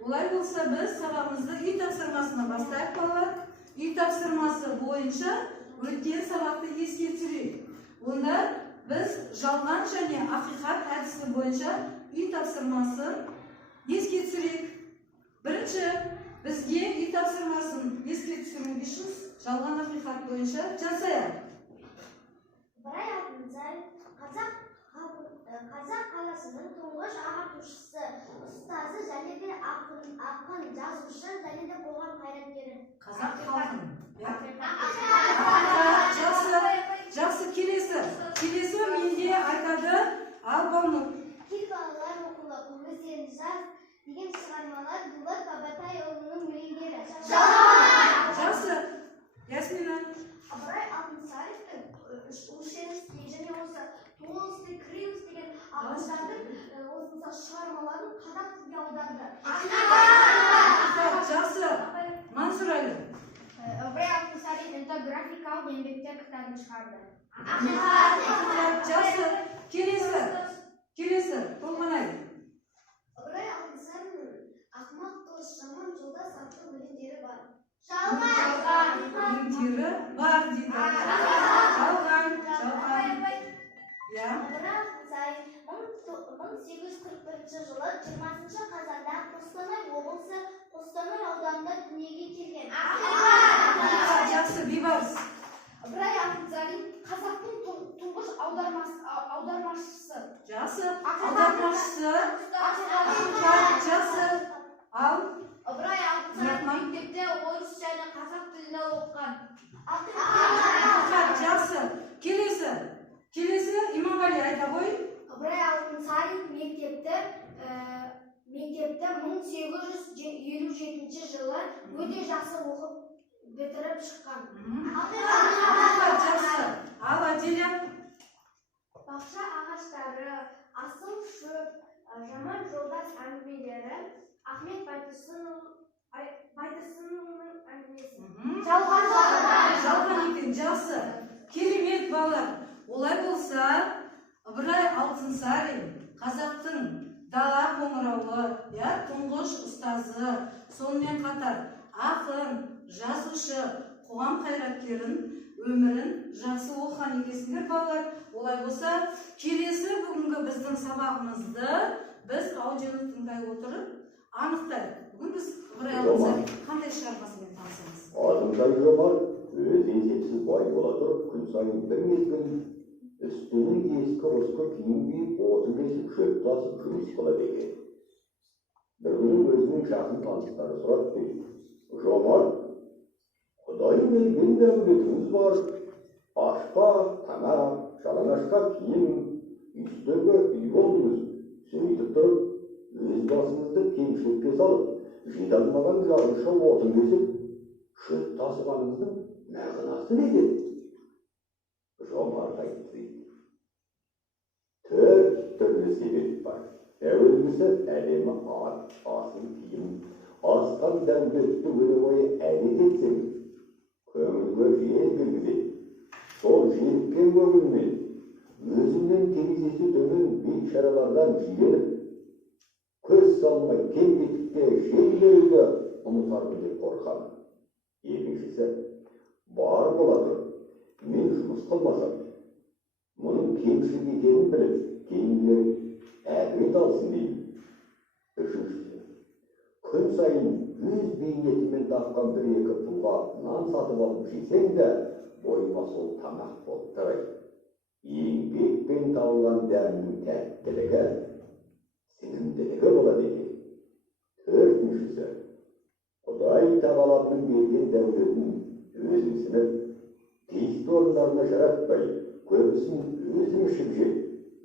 Olay bolsa biz sabahımızda үй тапсырмасына бастайық балалар. Үй тапсырмасы бойынша өткен сабақты еске түсірейік. Онда біз жалған және ақиқат әдісі бойынша үй тапсырмасын еске түсірейік. Бірінші, бізге үй тапсырмасын еске түсіру үшін жалған ақиқат бойынша жасайық. Қазақ қаласының тұңғыш ағартушысы, ұстазы және де ақын, жазушы және де қоғам қайраткері. Қазақ халқын. Жақсы, келесі менде айтады Албанов. Кел балалар оқулы, өздерін жаз деген шығармалар Дулат Бабатайұлының өлеңдері. Жақсы, Ясмина. Ыбырай Алтынсаревтің Ушенский және осы Толстой, Крылов деген ағылшындардың шығармаларын қазақ тіліне аударды. Жақсы, Мансұр әлі. Ыбырай Алтынсарев этнографикалық еңбектер кітабын шығарды. Жақсы, келесі, Толғанай. Ыбырай Алтынсаревтің ақымақ қылыш жаман жолдас атты өлеңдері бар. Өлеңдері бар дейді. Жалған. Ыбырай Алтынсарев 1841 жылы 20 қазанда Қостанай облысы Қостанай ауданында дүниеге келген. Жақсы, Бейбарыс. Ыбырай Алтынсарев қазақтың тұңғыш аудармашысы. Жақсы, аудармашысы. Жақсы, ал Ыбырай Алтынсарев мектепте орыс және қазақ тілінде оқыған. Жақсы, келесі Иманғали айта ғой. Ыбырай Алтынсарев мектепті 1857 жылы өте жақсы оқып бітіріп шыққан. Жақсы, ал Аделя. Бақша ағаштары, асыл шөп, жаман жолдас әңгімелері, Ахмет Байтұрсынұлының әңгімесі. Жалған екен, жақсы. Керемет балалар. Олай болса, Ыбырай Алтынсарин қазақтың дала қоңырауы, тұңғыш ұстазы, сонымен қатар ақын, жазушы, қоғам қайраткерін өмірін жақсы оқыған екенсіңдер балалар. Олай болса, келесі бүгінгі біздің сабағымызды біз аудионы тыңдай отырып анықтайық. Бүгін біз Ыбырай Алтынсарин қандай шығармасымен танысамыз? Адымдай жомар, өз есепсіз бай бола тұрып, күн сайын бір мезгіл үстінің ескі рысқы киім киіп, отын кесіп, шөп тасып жұмыс қылады екен. Бір күні өзінің жақын таныстары сұрап дейді: "Жомар, Құдай берген дәулетіңіз бар. Ашқа, тамақ, жалаңашқа киім, үстігі үй болдыңыз. Сөйтіп тұрып, өз басыңызды кемшілікке салып, жиналмаған жарынша отын кесіп, шөп тасығаныңыздың мағынасы неде?" Жомар айтты дейді: "Төрт түрлі себеп бар. Әуелгісі әлемі ат, асыл киім, асқан дәулетті өмір бойы әдет етсеңіз, көңілге жел кіргізеді. Сол желіккен көңілмен өзімнен терезесі төмен бейшаралардан жиеніп, көз салмай кең кетікте желдеуді ұмытармын деп қорқамын. Екіншісі, бар бола тұр, мен жұмыс қылмасам, мұның кемшілік екенін біліп, кейінгілер әділет алсын деймін. Үшіншісі, күн сайын өз бейнетімен тапқан бір-екі пұлға нан сатып алып жесең де, бойыма сол тамақ болып тұрайды. еңбекпен табылған дәмнің тәттілігі сенімділігі болады екен. Төртіншісі, Құдай тағаланың берген дәулетін өзімсініп, тиісті орындарына жаратпай, көбісін өзім ішіп жеп,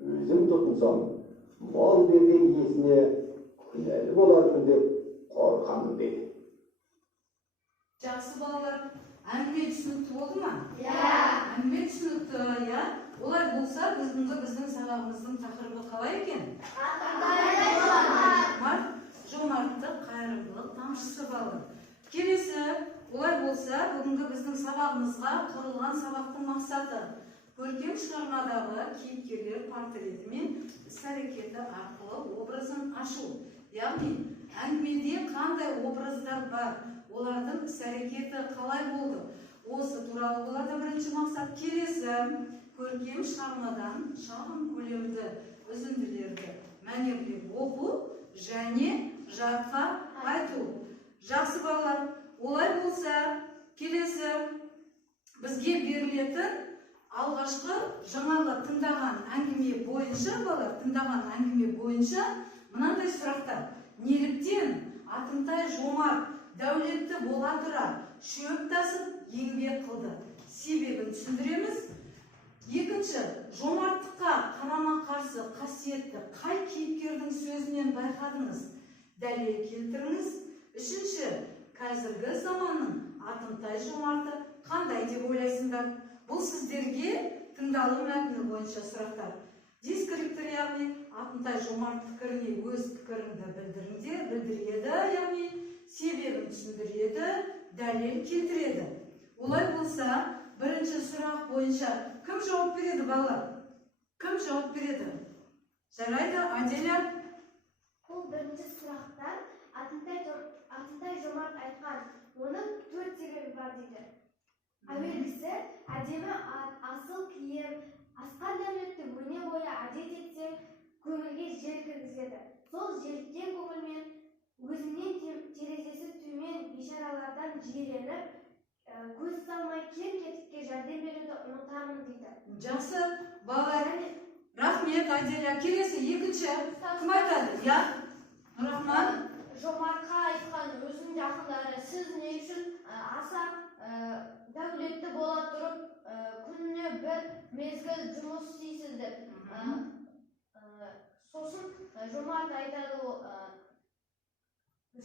өзім тұтынсам, мал берген иесіне күнәлі болармын деп қорқамын деді. Жақсы балалар, әңгіме түсінікті болды ма? Иә. Әңгіме түсінікті, иә. Олай болса, біздің сабағымыздың тақырыбы қалай екен? Жомарттық, қайырымдылық тамшысы балалар. Келесі, олай болса, бүгінгі біздің сабағымызға құрылған сабақтың мақсаты көркем шығармадағы кейіпкерлер портреті мен іс-әрекеті арқылы образын ашу. Яғни, әңгімеде қандай образдар бар, олардың іс-әрекеті қалай болды? Осы туралы болады бірінші мақсат. Келесі, көркем шығармадан шағын көлемді үзінділерді мәнерлеп оқу және жатқа айту. Жақсы балалар, олай болса, келесі бізге берілетін алғашқы жаңағы тыңдаған әңгіме бойынша, балалар, тыңдаған әңгіме бойынша мынандай сұрақтар. Неліктен Атымтай жомарт дәулетті бола тұра шөп тасып еңбек қылды? Себебін түсіндіреміз. Екінші, жомарттыққа қарама-қарсы қасиетті қай кейіпкердің сөзінен байқадыңыз? Дәлел келтіріңіз. Үшінші, қазіргі заманның Атымтай жомарты қандай деп ойлайсыңдар? Бұл сіздерге тыңдалым мәтіні бойынша сұрақтар. Дескриптор, яғни Атымтай жомарт пікіріне өз пікіріңді білдіреді, яғни себебін түсіндіреді, дәлел келтіреді. Олай болса, бірінші сұрақ бойынша кім жауап береді, балалар? Кім жауап береді? Жарайды, Аделя. Бұл бірінші сұрақтан Атымтай жомарт айтқан, оның 4 себебі бар дейді. Әуелгісі, әдемі асыл киім, асқан дәулетті өне бойы әдет етсең, көңілге жел кіргізеді. Сол желіккен көңілмен өзінен терезесі төмен бейшаралардан жиреленіп, көз салмай кем-кетікке жәрдем беруді ұмытамын дейді. Жақсы, балалар. Рахмет, Аделя. Келесі, екінші. Кім айтады? Я? Нұрахман? Жомартқа айтқан өзінің жақындары, сіз не үшін аса дәулетті бола тұрып, күніне бір мезгіл жұмыс істейсіздер. Сосын жомарт айтады,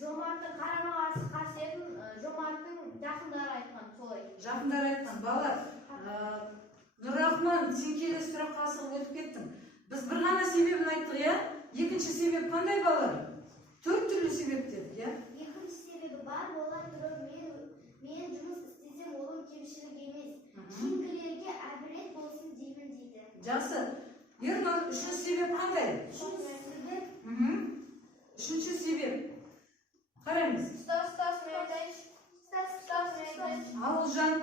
жомарттың қарама-қарсы қасиетін жомарттың жақындары айтқан, солай. Жақындары айтқан. Балалар, Нұрахман, сен келесі сұраққа асығып өтіп кеттің. Біз бір ғана себебін айттық, иә? Екінші себеп қандай, балалар? 4 түрлі себеп дедік, иә? Екінші себебі бар, бола тұрып, мен жұмыс істесем, олың кемшілік емес. Кейінгілерге әбірет болсын деймін дейді. Жақсы. Ернұр, үшінші себеп қандай? Үшінші себеп. Қараймыз. Стас, мен айтайыншы. Ауылжан.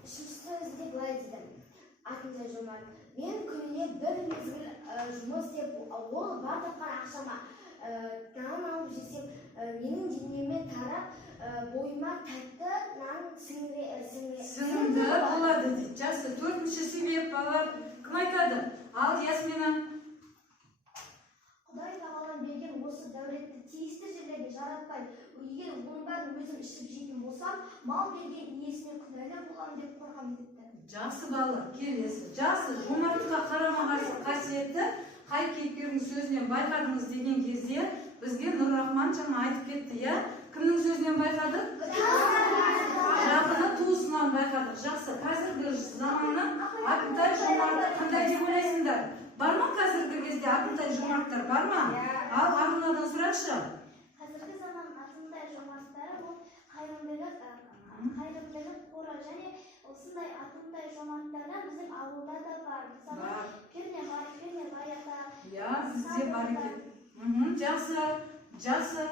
Үшінші сөзде былай дейді. Атымтай жомарт. Мен күніне бір мезгіл жұмыс істеп, ол бар тапқан ақшама нан алып жесем, менің денеме тарап, бойыма тәтті нан сіңімді болады дейді. Жақсы, 4-ші себеп, балалар, кім айтады? Ал, Ясмина. Құдай тағаладан берген осы дәулетті тиісті жерлерге жаратпай, егер оның бәрін өзім ішіп жейтін болсам, мал берген иесіне күнәлі боламын деп қорқамын депті. Жақсы, балалар, келесі. Жақсы, жомарттыққа қарама-қарсы қасиетті қай кейіпкердің сөзінен байқадыңыз деген кезде бізге Нұррахман жаңа айтып кетті, иә? Кімнің сөзінен байқадық? Жақыны туысынан байқадық. Жақсы, қазіргі заманның Атымтай жомарты қандай деп ойлайсыңдар? Бар ма қазіргі кезде Атымтай жомарттар бар ма? Ал Арунадан сұрашы. Қазіргі заман Атымтай жомарттары бұл қайырымдылық қоры және осындай Атымтай жомарттардан біздің ауылда да бар. Мысалы, Перне Баята. Я, бізде бар екен. Жақсы.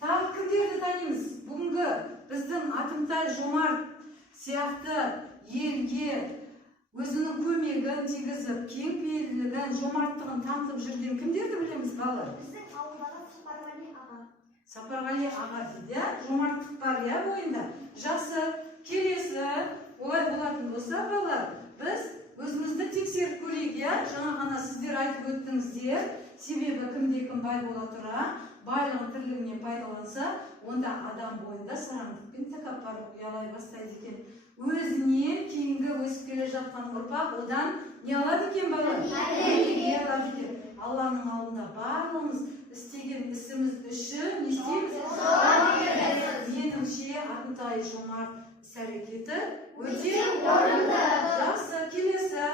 Тағы кімдерді танимыз? Бүгінгі біздің Атымтай жомарт сияқты елге өзінің көмегін тигізіп, кең пейілдігін, жомарттығын танытып жүрген кімдерді білеміз, балалар? Біздің ауылдағы Сапарғали аға. Сапарғали аға дейді, жомарттық бар, иә, бойында. Жақсы, келесі, Olay bo'lатын bo'lsa, bolalar, biz o'zimizni tekshirib ko'raylik, ya. Жаңа ғана sizlar aytib o'tdingizlar, sebebi kimde-kim boy bo'la tura, boylig'in tirligini пайдаланса, onda адам бойында сараңдық пен тәкаппарлық ұялай бастайды екен. Өзінен кейінгі өсіп келе жатқан ұрпақ одан не алады екен, балалар? Не алады екен? Алланың алдында барлығымыз істеген ісіміз үшін не істейміз? Меніңше Атынтай Жомарт іс-әрекеті өте орынды. Жақсы, келесі.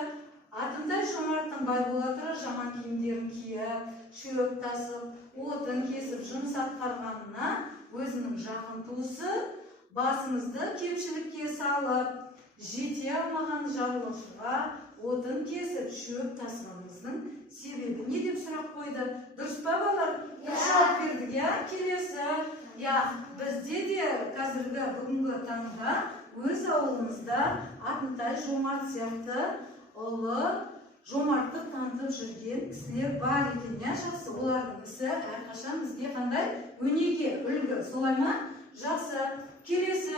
Атынтай Жомарттың бай бола тұра жаман киімдерін киіп, шөп тасып, отын кесіп, жұмыс атқарғанына өзінің жақын туысы басымызды кемшілікке салып, жете алмаған жарылғышыға отын кесіп, шөп тасығанымыздың себебі не деп сұрақ қойды? Дұрыс па, балалар? Жауап бердік, я? Келесі. Я, бізде де қазіргі бүгінгі таңда өз ауылымызда Атынтай Жомарт сияқты ұлы жомарттық танытып жүрген кісілер бар екен, я? Жақсы, олардың ісі әрқашан бізге қандай? Өнеге, үлгі, солай ма? Жақсы. Келесі.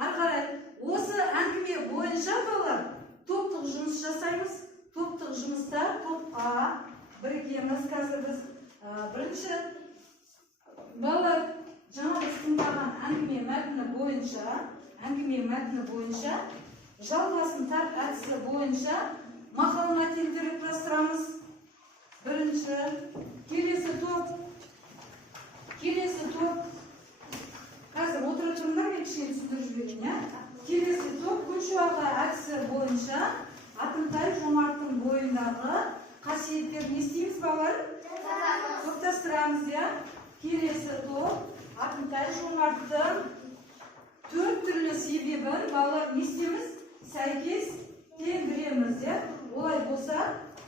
Арқарай, осы әңгіме бойынша балалар топтық жұмыс жасаймыз. Топтық жұмыста топқа бірігеміз. Қазір біз бірінші балалар жаңа біз тыңдаған әңгіме мәтіні бойынша жалғасын тарт әдісі бойынша мақал-мәтелдерді құрастырамыз. Бірінші, келесі топ. Қазір отыра тұрыңдар, мен кішкене түсіндіріп жіберейін, я? Келесі топ күн шуағы әдісі бойынша Атынтай Жомарттың бойындағы қасиеттерді не істейміз, балалар? Топтастырамыз, я? Келесі топ Атынтай Жомарттың 4 түрлі себебін балалар не істейміз? Сәйкес тендіреміз, я? Олай болса,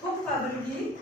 топқа біргейік.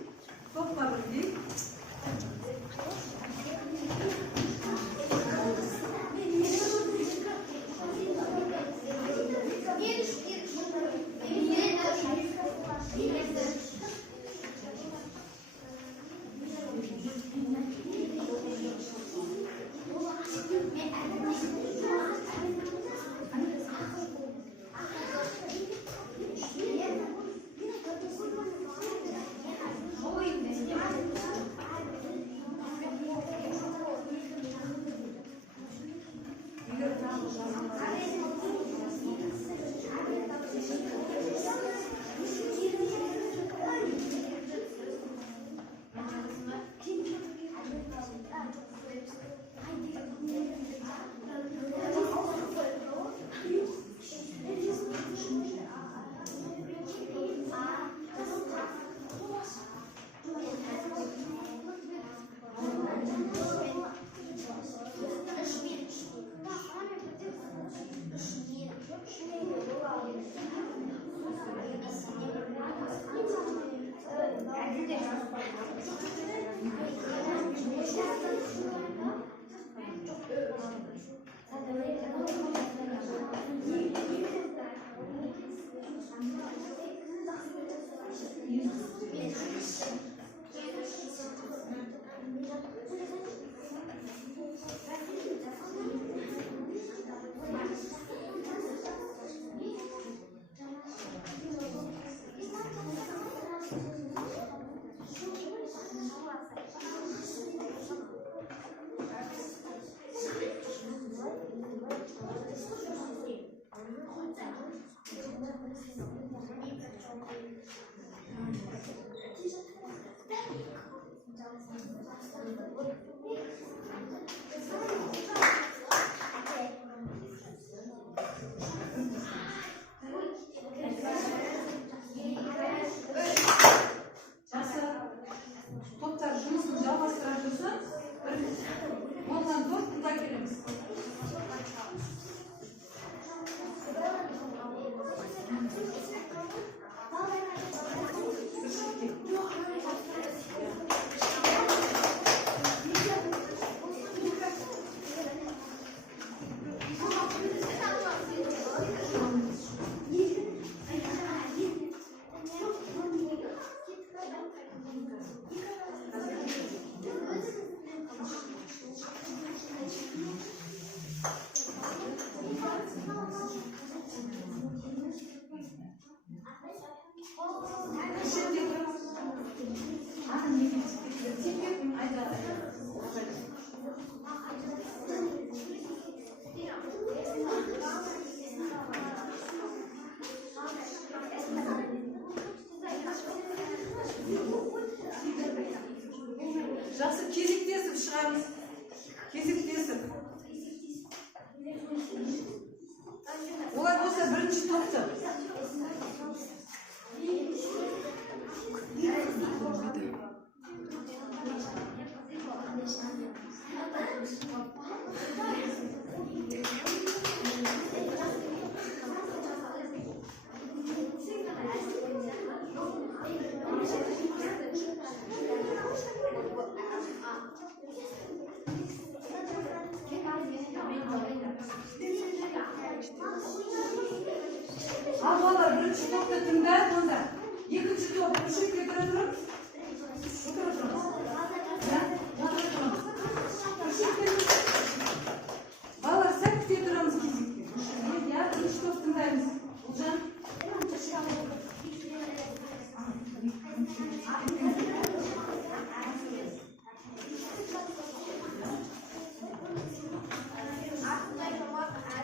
Ayda. Жақсы, кезектесіп шығармыз. Кезектесіп. Олай болса бірінші топты. Ал балалар, бірінші топты тыңдайық онда. Екінші топ, бүршекке тұра тұрыңыз. Отыра тұрыңыз. Балалар, сәтте тұрамыз кезекте. Я бірінші топ тыңдаймыз. Ұлжан.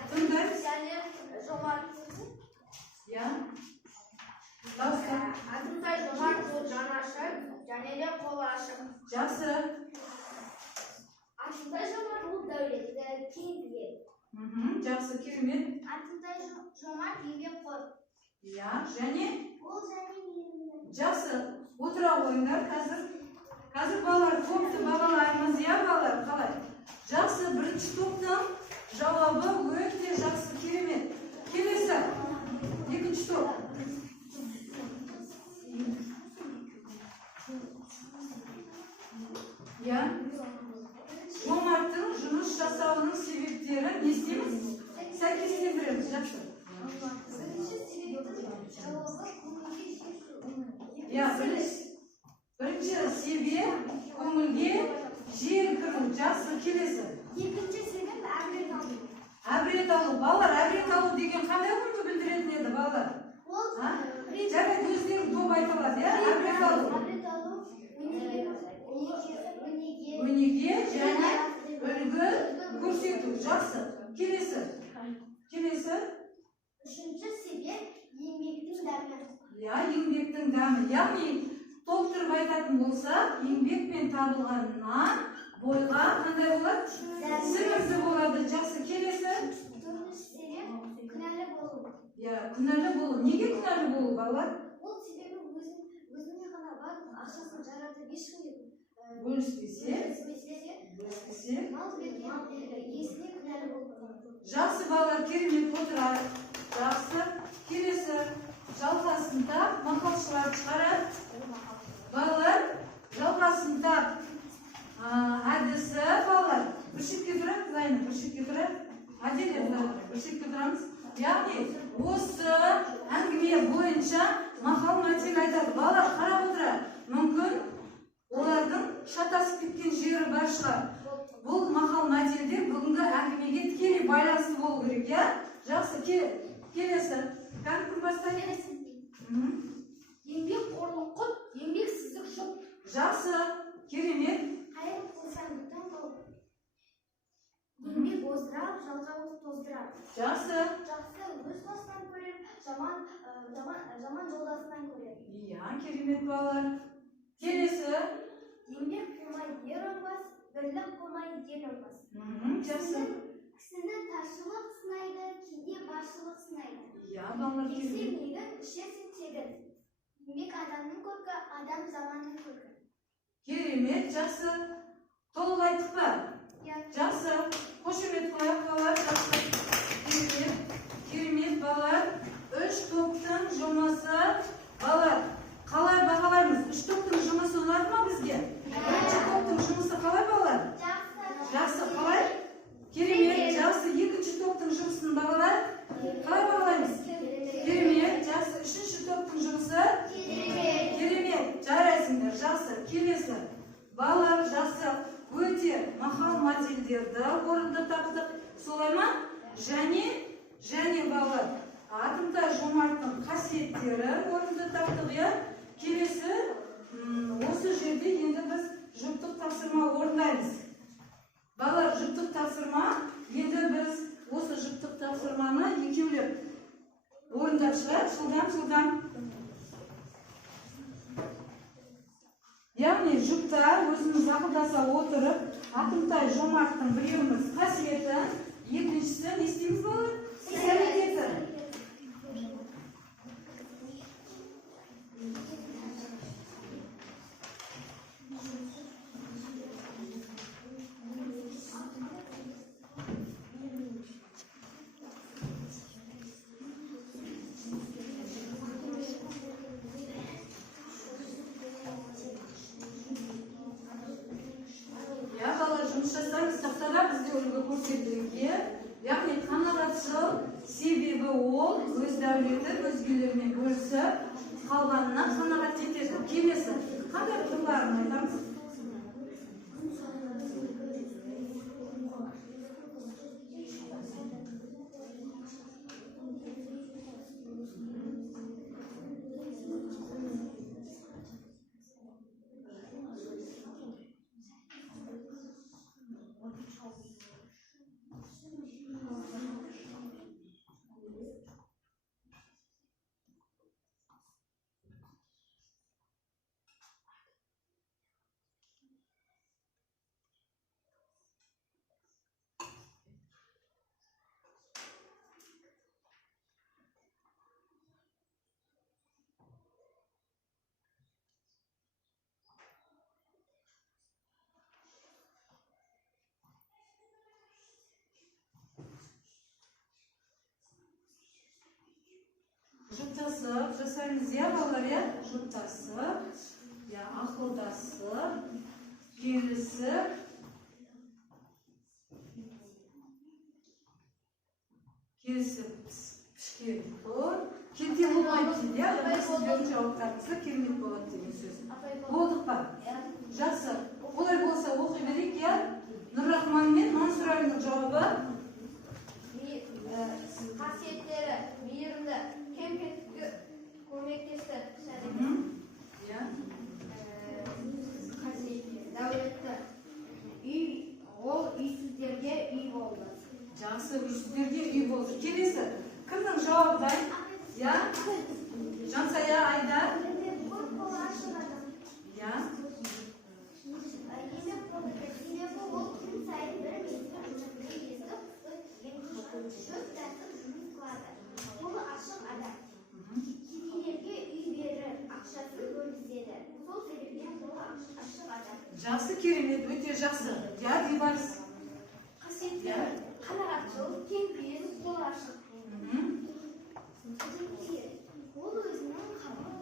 Тыңдаймыз. Я. Дауыста. Атымтай жомарт ол жаны ашыр, және де қолы ашық. Жақсы. Атымтай жомарт ол дәулетті, кең біледі. Жақсы, керемет. Атымтай жомарт еңбекқор. Я, және? Ол және мейірімді. Жақсы. Отыра қойыңдар қазір. Қазір балалар топты бағалаймыз, я балалар, қалай? Жақсы, бірінші топтың жауабы өте жақсы, керемет. Келесі. Екінші топ. Я. Жомарттың жұмыс жасауының себептері не істейміз? Сәйкестендіреміз. Жақсы. Я, бірінші себеп көңілге жел кіру. Жақсы, келесі. Екінші себеп әбірет алу. Әбірет алу. Балалар, әбірет алу деген қандай ойды білдіретін еді, балалар? Жарайды, өздері топ айтылады, я? Әбірет алу. Өнеге және үлгі көрсету. Жақсы. Келесі. Келесі. Үшінші себеп еңбектің дәмі. Я, еңбектің дәмі. Яғни, толықтырып айтатын болса, еңбекпен табылған нан бойға қандай болады? Сіңірді болады. Жақсы. Келесі. Төртінші себеп күнәлі болу. Я, күнәлі болу. Неге күнәлі болу, балалар? Ол себебі өзіне ғана барлық ақшасын жаратып ешкімге Бөліспесе, мал берген иесіне күнәлі болып. жақсы балалар, керемет отырайық. Жақсы. Келесі. Жалғасын тап, мақалшылар шығарады. Балалар, жалғасын тап. Әдісі, балалар, бүршекке тұрамыз, Айна, бүршекке тұрайық. Әделер бүршекке тұрамыз. Яғни, осы әңгіме бойынша мақал мәтел айтады. Балалар, қарап отырайық. Мүмкін олардың шатасып кеткен жері бар шығар. Бұл мақал мәтелдер бүгінгі әңгімеге тікелей байланысты болу керек, я? Жақсы, келесі. Кім бастайды? Еңбек қорлық құт, еңбексіздік жұт. Жақсы, керемет. Қайыр қылсаң бүтін қыл. Еңбек оздырап, жалғаулық тоздырап. Жақсы. Жақсы өз басынан көрер, жаман жолдасынан көрер. Иә, керемет балалар. Келесі. Еңбек қылмай ер оңбас, бірлік қылмай ел оңбас. Жақсы. Кісіні таршылық сынайды, кейде баршылық сынайды. Иә, балалар керемет. Ексең егін, ішесің тегін. Еңбек адамның көркі, адам заманның көркі. Керемет, жақсы. Толық айттық па? Жақсы. Қошемет қылайық балалар. Жақсы. Керемет балалар. Үш топтың жұмысы. Балалар, қалай бағалаймыз? Үш топтың жұмысы ұнады ма бізге? Бірінші топтың жұмысы қалай балалар? Жақсы. Қалай? Керемет. Жақсы. Екінші топтың жұмысын балалар. Қалай бағалаймыз? Керемет. Жақсы. Үшінші топтың жұмысы? Керемет. Жарайсыңдар. Жақсы. Келесі. Балалар, жақсы. Өте мақал мәтелдерді орынды таптық. Солай ма? Және балалар. Атымтай жомарттың қасиеттері орынды таптық, я? Келесі, осы жерде енді біз жұптық тапсырма башлаймыз. Балалар, жұптық тапсырма. Енді біз осы жұптық тапсырманы екеулеп орындап шығайық, жылдам. Яғни жұпта өзіміз ақылдаса отырып, Атымтай Жомарттың біреуіміз қасиетін, екіншісі не істейміз балалар? Іс-әрекеті. Бізде көрсетілуге, яғни қанағатшыл себебі ол өз дәулетін өзгелермен бөлісіп, қалғанына қанағат етеді. Келесі, қандай қырларын айтамыз? Жұптасып, жасаймыз, балалар, жұптасып, ақылдасып, келісіп, пішкен тұр. Келте болмайды дейді, сіздердің жауаптарыңызға керемет болады деген сөз. Болдық па? Жақсы. Олай болса оқи берейік, Нұррахман мен Мансұр Әлінің жауабы? Қасиеттері, мейірімді, кем-кетікке көмектесті, қасиеттері, дәулетті, ол үйсіздерге үй болды. Жақсы, үйсіздерге үй болды. Келесі, кімнің жауабы дайын? Жансая, Айдар? Қолы ашық адам. Кедейлерге үй берер, ақшасын бөліседі. Сол себептен қолы ашық адам. Жақсы, керемет, өте жақсы. Бейбарыс. Қасиеттері, қанағатшыл, кеңпейіл, қолы ашық. Ол өзінің қамын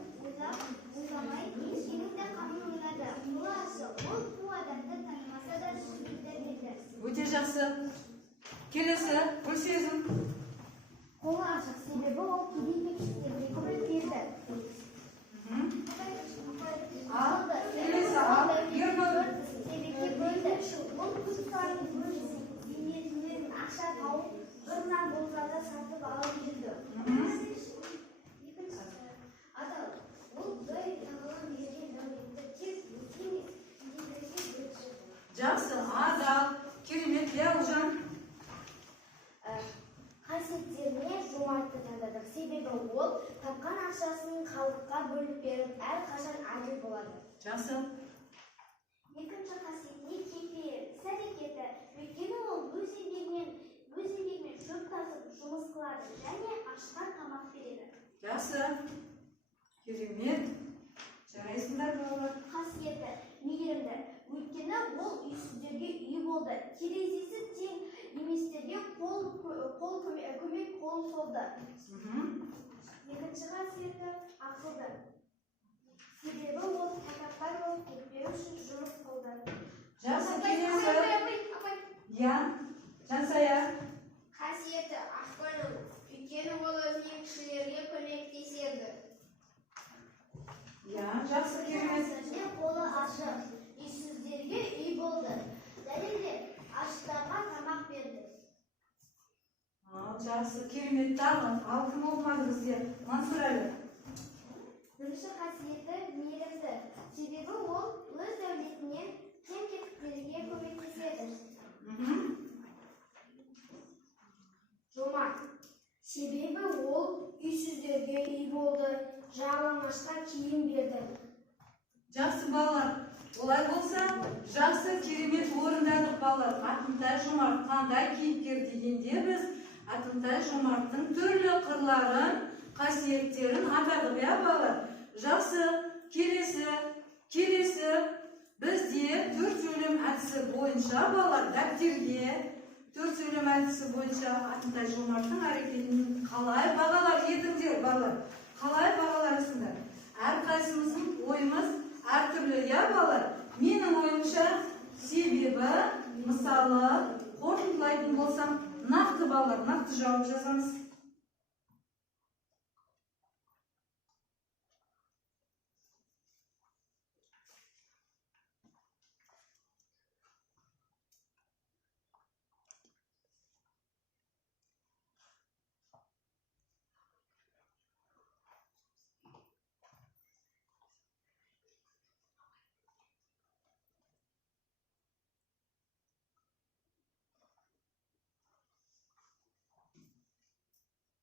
ойламай, сенің де қамын ойлады. Қолы ашық, ол бұл адамды танымаса да түсіндіреді. Өте жақсы. Келесі, Гүлсезім. Қолы ашық, себебі ол кедей-кепшіктерге көмек берді. Келесі, Ернұр. Себепке бөлді. Ол күн-сайын зейнетінен ақша тауып, бірінен болса да сатып алып жүрді. Адал, ол дөй тағылым берген дәулетті тек кедейлерге бөлші. Жақсы, адал, керемет, Ұлжан. Қасиеттеріне жомартты таңдадық. Себебі ол тапқан ақшасын халыққа бөліп беріп, әрқашан әділ болады. Жақсы. Екінші қасиетіне кеңпейіл, іс-әрекеті. Өйткені ол өз еңбегімен шөп тасып жұмыс қылады және ашқа тамақ береді. Жақсы. Керемет. Жарайсыңдар, балалар. Қасиеті мейірімді. Өйткені ол үйсіздерге үй болды. Терезесі тең еместерге көмек қол созды. Екінші қасиеті ақылды. Себебі ол тәкаппар болып кетпеу үшін жұмыс қылды. Жақсы, келесі. Жансая. Қасиеті ақпарым. Өйткені ол өзінің кішілерге көмектеседі. Жақсы, керемет. Қолы ашық. Үйсіздерге үй болды. Дәлелдеп, аштарға тамақ берді. Жақсы, керемет, тағы. Ал кім оқымады бізде? Мансұр Әлі. Бірінші қасиеті мейірімді. Себебі ол өз дәулетінен Кем-кетіктерге көмектеседі. Жомарт. Себебі ол үйсіздерге үй болды, жалаңашқа киім берді. Жақсы балалар, олай болса, жақсы керемет орындадық балалар. Атымтай Жомарт қандай кейіпкер дегенде біз Атымтай Жомарттың түрлі қырларын, қасиеттерін атадық, иә балалар. Жақсы, келесі бізде 4 сөйлем әдісі бойынша балалар дәптерге 4 сөйлем әдісі бойынша Атымтай Жомарттың әрекетін қалай бағалар едіңдер балалар? Қалай бағаларсыңдар? Әрқайсымыздың ойымыз әртүрлі, иә балалар? Менің ойымша себебі, мысалы, қорытындылайтын болсам, нақты балалар, нақты жауап жазамыз.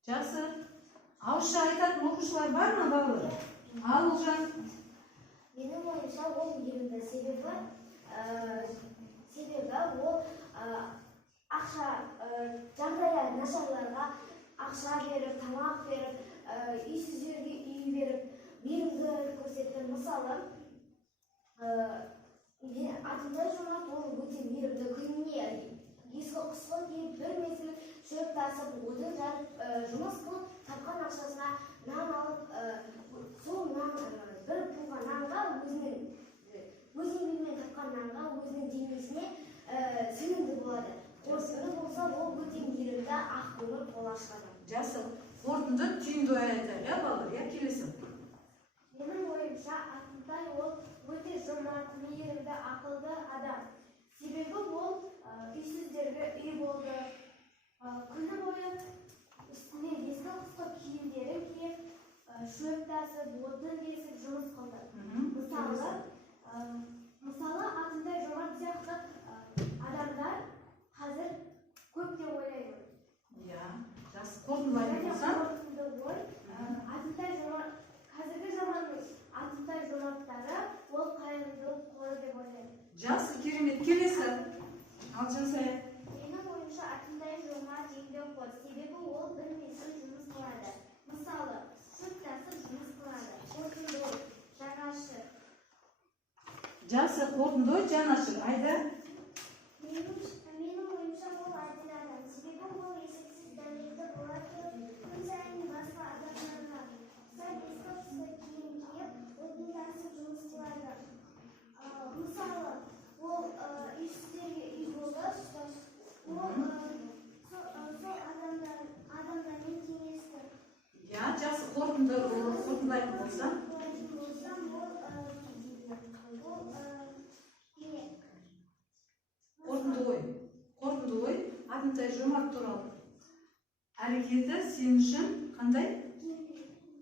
Жақсы. Ауызша айтатын оқушылар бар ма балалар? Ал Ұлжан. Менің ойымша ол мейірімді, себебі ол ақша, жағдайы нашарларға ақша беріп, тамақ беріп, үйсіздерге үй беріп, мейірімді көрсетті. Мысалы, Атымтай Жомарт ол өте мейірімді, күніне ескі қысқы кейіп бір мезгіл шөп тасып, отын жарып, жұмыс қылып, тапқан ақшасына нан алып, сол нан, бір пұлға нанға өзінің еңбегімен тапқан нанға өзінің денесіне сенімді болады. Қорытынды болса, ол өте мейірімді, ақкөңіл бола шығады. Жақсы. Қорытынды түйінді айтады, иә балалар? иә келесі. Менің ойымша Атымтай ол өте жомарт, мейірімді, ақылды адам. Себебі ол үйсіздерге үй болды. Күні бойы үстіне ескі қысқы киімдерін киіп, шөп тасып, отын бесіп жұмыс қылды. Мысалы, Атымтай Жомарт сияқты адамдар қазір көп деп ойлаймын. Иә, жақсы. Қорытындылайтын болсам. Атымтай Жомарт, қазіргі заманның Атымтай Жомарттары ол қайырымдылық қоры деп ойлаймын. Жақсы, керемет. Келесі. Алжан Сая. Менің ойымша Атымтай Жомарт еңбекқор, себебі ол бір мезгіл жұмыс қылады. Мысалы, шөп тасып жұмыс қылады. Қорытынды, жанашыр. Жақсы, қорытынды, жанашыр. Айда. Менің ойымша ол әділ адам, себебі ол есепсіз дәметті болады, күн сайын басқа адамдарға сәл ескі киім киіп, отын тасып жұмыс қылады. Мысалы, ол үйсіздерге үй болды, ол сол адамдармен кеңесті. Иә, жақсы. Қорытындылайтын болсам. Қорытынды ой. Атымтай Жомарт туралы әрекеті сен үшін қандай?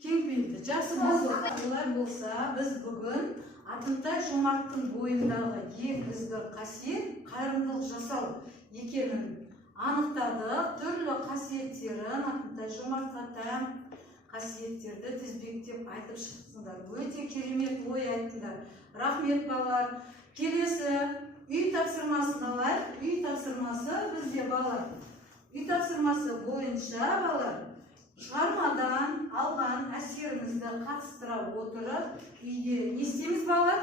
Кеңпейілді. Жақсы болды. Олай болса, біз бүгін Атымтай Жомарттың бойындағы ең ізгі қасиет қайырымдылық жасау екенін анықтадық. Түрлі қасиеттерін, Атымтай Жомартқа тән қасиеттерді тізбектеп айтып шықтыңдар. Өте керемет ой айттыңдар. Рахмет балалар. Келесі үй тапсырмасы қалай? Үй тапсырмасы бізде балалар. Үй тапсырмасы бойынша балалар шығармадан алған әсерімізді қатыстыра отырып, үйде не істейміз балалар?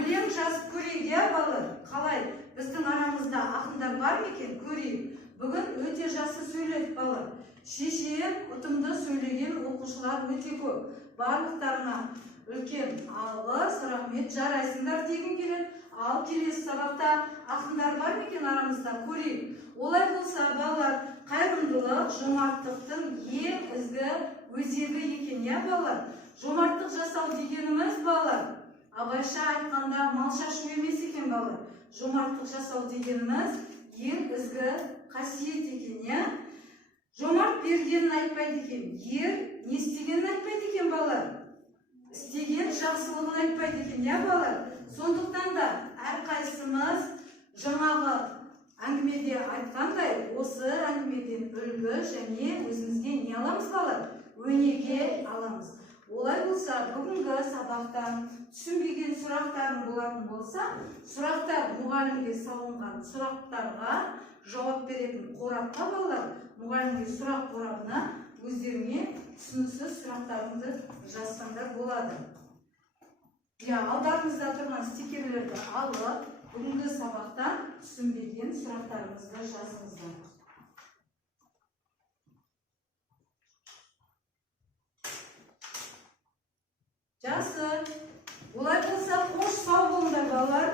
Өлең жазып көрейік, иә балалар? Қалай? Біздің арамызда ақындар бар ма екен? Көрейік. Бүгін өте жақсы сөйледі балалар. Шешен ұтымды сөйлеген оқушылар өте көп. Барлықтарына үлкен алғыс, рахмет, жарайсыңдар дегім келеді. Ал келесі сабақта ақындар бар ма екен арамызда? Көрейік. Олай болса, балалар, қайырымдылық жомарттықтың ең ізгі өзегі екен, иә балалар? Жомарттық жасау дегеніміз, балалар, абайша айтқанда мал шашу емес екен, балалар. Жомарттық жасау дегеніміз ең ізгі қасиет екен, иә? Жомарт бергенін айтпайды екен, ер не істегенін айтпайды екен, балалар. Істеген жақсылығын айтпайды екен, иә балалар? Сондықтан да әрқайсымыз жаңағы әңгімеде айтқандай осы әңгімеден үлгі және өзімізге не аламыз балалар? Өнеге аламыз. Олай болса, бүгінгі сабақтан түсінбеген сұрақтарың болатын болса, сұрақтар мұғалімге салынған сұрақтарға жауап беретін қорапқа балалар, мұғалімге сұрақ қорабына өздеріне түсініксіз сұрақтарыңды жазсаңдар болады. Алдарыңызда тұрған стикерлерді алып, бүгінгі сабақтан түсінбеген сұрақтарыңызды жазыңыздар. Жақсы. Олай болса, қош сау болыңдар балалар.